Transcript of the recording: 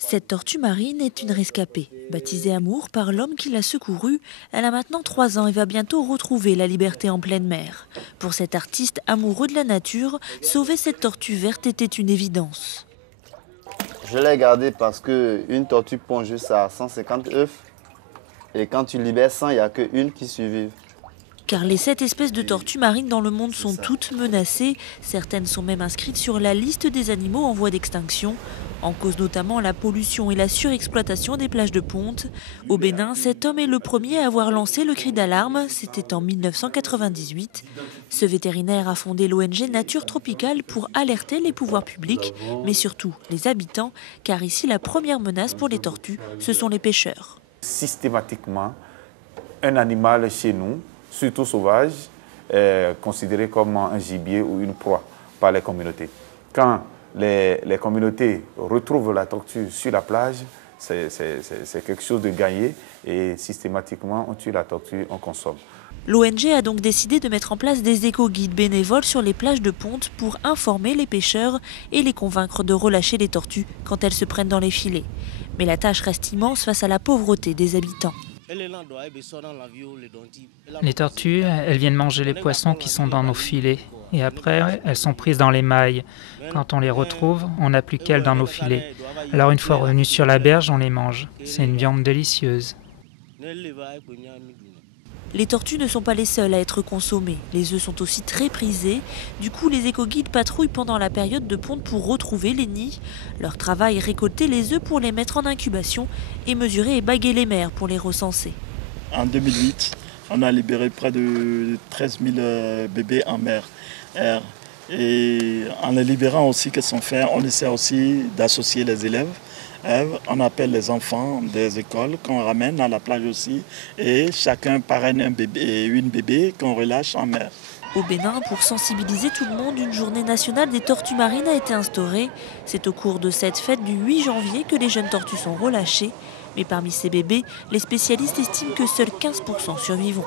Cette tortue marine est une rescapée. Baptisée Amour par l'homme qui l'a secourue, elle a maintenant 3 ans et va bientôt retrouver la liberté en pleine mer. Pour cet artiste amoureux de la nature, sauver cette tortue verte était une évidence. Je l'ai gardée parce qu'une tortue pond juste à 150 œufs. Et quand tu libères 100, il n'y a qu'une qui survive. Car les 7 espèces de tortues marines dans le monde sont toutes menacées. Certaines sont même inscrites sur la liste des animaux en voie d'extinction. En cause notamment la pollution et la surexploitation des plages de ponte. Au Bénin, cet homme est le premier à avoir lancé le cri d'alarme. C'était en 1998. Ce vétérinaire a fondé l'ONG Nature Tropicale pour alerter les pouvoirs publics, mais surtout les habitants, car ici la première menace pour les tortues, ce sont les pêcheurs. Systématiquement, un animal chez nous, surtout sauvage, est considéré comme un gibier ou une proie par les communautés. Quand les communautés retrouvent la tortue sur la plage, c'est quelque chose de gagné et systématiquement on tue la tortue, on consomme. L'ONG a donc décidé de mettre en place des éco-guides bénévoles sur les plages de ponte pour informer les pêcheurs et les convaincre de relâcher les tortues quand elles se prennent dans les filets. Mais la tâche reste immense face à la pauvreté des habitants. Les tortues, elles viennent manger les poissons qui sont dans nos filets. Et après, elles sont prises dans les mailles. Quand on les retrouve, on n'a plus qu'elles dans nos filets. Alors une fois revenues sur la berge, on les mange. C'est une viande délicieuse. Les tortues ne sont pas les seules à être consommées. Les œufs sont aussi très prisés. Du coup, les éco-guides patrouillent pendant la période de ponte pour retrouver les nids. Leur travail est récolter les œufs pour les mettre en incubation et mesurer et baguer les mères pour les recenser. En 2008, on a libéré près de 13 000 bébés en mer. Et en les libérant aussi, qu'est-ce qu'on fait? On essaie aussi d'associer les élèves. On appelle les enfants des écoles qu'on ramène à la plage aussi et chacun parraine un bébé et une bébé qu'on relâche en mer. Au Bénin, pour sensibiliser tout le monde, une journée nationale des tortues marines a été instaurée. C'est au cours de cette fête du 8 janvier que les jeunes tortues sont relâchées. Mais parmi ces bébés, les spécialistes estiment que seuls 15% survivront.